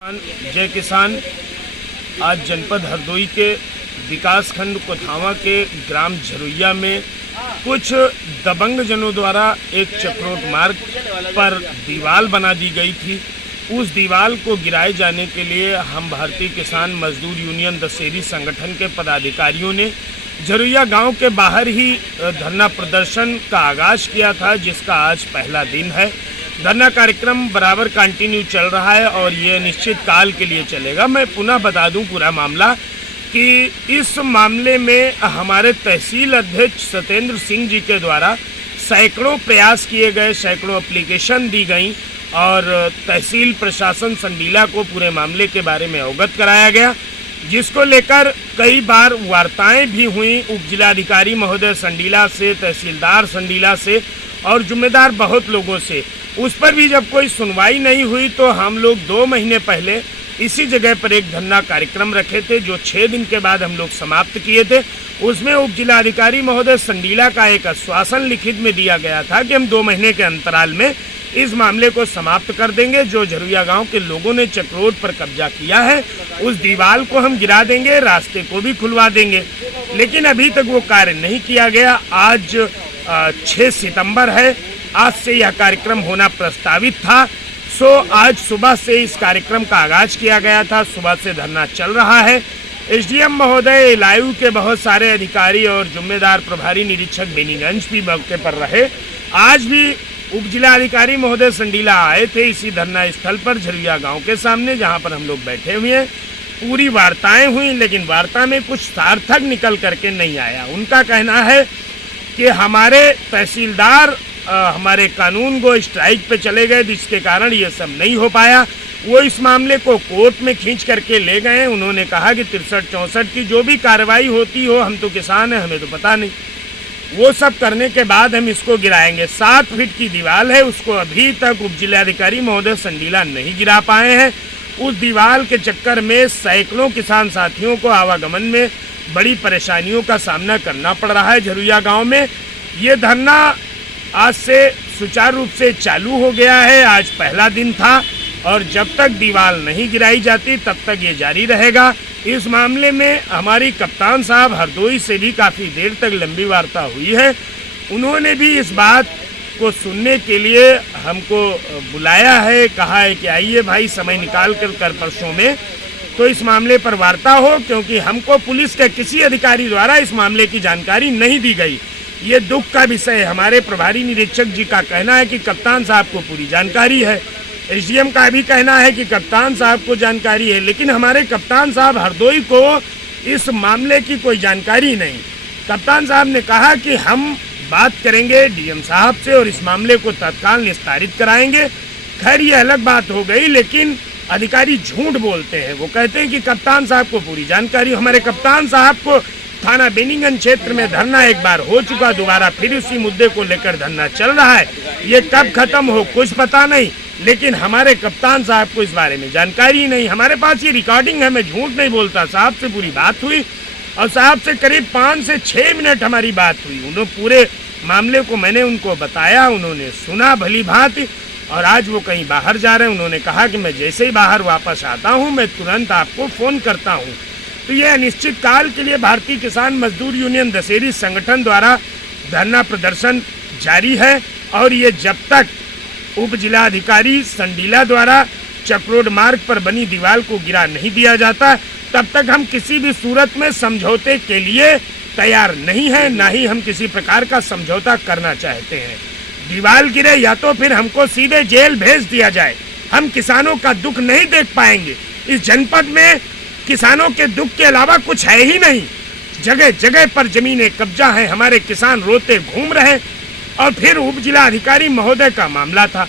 जय किसान। आज जनपद हरदोई के विकासखंड कोथावा के ग्राम झरुइया में कुछ दबंग जनों द्वारा एक चक्रोट मार्ग पर दीवार बना दी गई थी। उस दीवार को गिराए जाने के लिए हम भारतीय किसान मजदूर यूनियन दशहरी संगठन के पदाधिकारियों ने झरुइया गांव के बाहर ही धरना प्रदर्शन का आगाज किया था, जिसका आज पहला दिन है। धरना कार्यक्रम बराबर कंटिन्यू चल रहा है और ये निश्चित काल के लिए चलेगा। मैं पुनः बता दूं पूरा मामला कि इस मामले में हमारे तहसील अध्यक्ष सत्येंद्र सिंह जी के द्वारा सैकड़ों प्रयास किए गए, सैकड़ों एप्लीकेशन दी गई और तहसील प्रशासन संडीला को पूरे मामले के बारे में अवगत कराया गया, जिसको लेकर कई बार वार्ताएं भी हुई उप जिलाधिकारी महोदय संडीला से, तहसीलदार संडीला से और जिम्मेदार बहुत लोगों से। उस पर भी जब कोई सुनवाई नहीं हुई तो हम लोग 2 महीने पहले इसी जगह पर एक धरना कार्यक्रम रखे थे, जो 6 दिन के बाद हम लोग समाप्त किए थे। उसमें उप जिलाधिकारी महोदय संडीला का एक आश्वासन लिखित में दिया गया था कि हम 2 महीने के अंतराल में इस मामले को समाप्त कर देंगे। जो झरुइया गांव के लोगों ने चक्रोट पर कब्जा किया है उस दीवार को हम गिरा देंगे, रास्ते को भी खुलवा देंगे, लेकिन अभी तक वो कार्य नहीं किया गया। आज 6 सितंबर है, आज से यह कार्यक्रम होना प्रस्तावित था। आज सुबह से इस कार्यक्रम का आगाज किया गया था, सुबह से धरना चल रहा है। एसडीएम महोदय, लायू के बहुत सारे अधिकारी और जिम्मेदार प्रभारी निरीक्षक बेनीगंज भी मौके पर रहे। आज भी उप जिलाधिकारी महोदय संडीला आए थे इसी धरना स्थल पर झरुइया गांव के सामने, जहां पर हम लोग बैठे हुए हैं। पूरी वार्ताएं हुई, लेकिन वार्ता में कुछ सार्थक निकल करके नहीं आया। उनका कहना है कि हमारे तहसीलदार हमारे कानून को स्ट्राइक पे चले गए, जिसके कारण ये सब नहीं हो पाया। वो इस मामले को कोर्ट में खींच करके ले गए। उन्होंने कहा कि 63-64 की जो भी कार्रवाई होती हो, हम तो किसान हैं, हमें तो पता नहीं, वो सब करने के बाद हम इसको गिराएंगे। 7 फीट की दीवार है, उसको अभी तक उप जिलाधिकारी महोदय संडीला नहीं गिरा पाए हैं। उस दीवार के चक्कर में सैकड़ों किसान साथियों को आवागमन में बड़ी परेशानियों का सामना करना पड़ रहा है। झरुइया गाँव में ये धरना आज से सुचारू रूप से चालू हो गया है। आज पहला दिन था और जब तक दीवार नहीं गिराई जाती तब तक ये जारी रहेगा। इस मामले में हमारी कप्तान साहब हरदोई से भी काफ़ी देर तक लंबी वार्ता हुई है। उन्होंने भी इस बात को सुनने के लिए हमको बुलाया है, कहा है कि आइए भाई, समय निकाल कर परसों में तो इस मामले पर वार्ता हो, क्योंकि हमको पुलिस के किसी अधिकारी द्वारा इस मामले की जानकारी नहीं दी गई। ये दुख का विषय है। हमारे प्रभारी निरीक्षक जी का कहना है कि कप्तान साहब को पूरी जानकारी है। एसडीएम का भी कहना है कि कप्तान साहब को जानकारी है, लेकिन हमारे कप्तान साहब हरदोई को इस मामले की कोई जानकारी नहीं। कप्तान साहब ने कहा कि हम बात करेंगे डीएम साहब से और इस मामले को तत्काल निस्तारित कराएंगे। खैर, ये अलग बात हो गई, लेकिन अधिकारी झूठ बोलते हैं। वो कहते हैं कि कप्तान साहब को पूरी जानकारी। हमारे कप्तान साहब को थाना बेनीगंज क्षेत्र में धरना एक बार हो चुका, दोबारा फिर उसी मुद्दे को लेकर धरना चल रहा है। ये कब खत्म हो कुछ पता नहीं, लेकिन हमारे कप्तान साहब को इस बारे में जानकारी नहीं। हमारे पास ये रिकॉर्डिंग है, मैं झूठ नहीं बोलता। साहब से पूरी बात हुई और साहब से करीब 5 से 6 मिनट हमारी बात हुई। उन्होंने पूरे मामले को मैंने उनको बताया, उन्होंने सुना भली भांति और आज वो कहीं बाहर जा रहे हैं। उन्होंने कहा कि मैं जैसे ही बाहर वापस आता हूँ मैं तुरंत आपको फ़ोन करता हूँ। तो यह अनिश्चित काल के लिए भारतीय किसान मजदूर यूनियन दशहरी संगठन द्वारा धरना प्रदर्शन जारी है और ये जब तक उप जिलाधिकारी संडीला द्वारा चक्रोट मार्ग पर बनी दीवार को गिरा नहीं दिया जाता, तब तक हम किसी भी सूरत में समझौते के लिए तैयार नहीं हैं, ना ही हम किसी प्रकार का समझौता करना चाहते हैं। दीवार गिरे या तो फिर हमको सीधे जेल भेज दिया जाए। हम किसानों का दुख नहीं देख पाएंगे। इस जनपद में किसानों के दुख के अलावा कुछ है ही नहीं। जगह जगह पर जमीनें कब्जा है, हमारे किसान रोते घूम रहे। और फिर उप जिलाधिकारी महोदय का मामला था।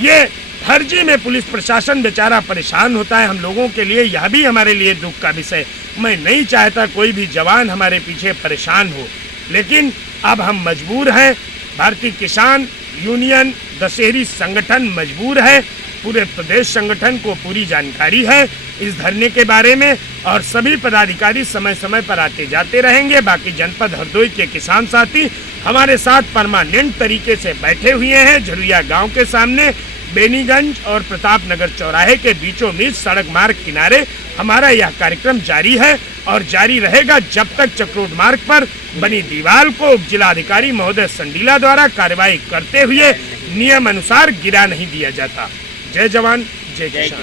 ये फर्जी में पुलिस प्रशासन बेचारा परेशान होता है। हम लोगों के लिए यह भी हमारे लिए दुख का विषय। मैं नहीं चाहता कोई भी जवान हमारे पीछे परेशान हो, लेकिन अब हम मजबूर हैं। भारतीय किसान यूनियन दशहरी संगठन मजबूर है। पूरे प्रदेश संगठन को पूरी जानकारी है इस धरने के बारे में और सभी पदाधिकारी समय समय पर आते जाते रहेंगे। बाकी जनपद हरदोई के किसान साथी हमारे साथ परमानेंट तरीके से बैठे हुए हैं झरुइया गांव के सामने, बेनीगंज और प्रताप नगर चौराहे के बीचों बीच सड़क मार्ग किनारे हमारा यह कार्यक्रम जारी है और जारी रहेगा जब तक चक्रोट मार्ग पर बनी दीवार को उप जिलाधिकारी महोदय संडीला द्वारा कार्रवाई करते हुए नियम अनुसार गिरा नहीं दिया जाता। जय जवान जय किसान।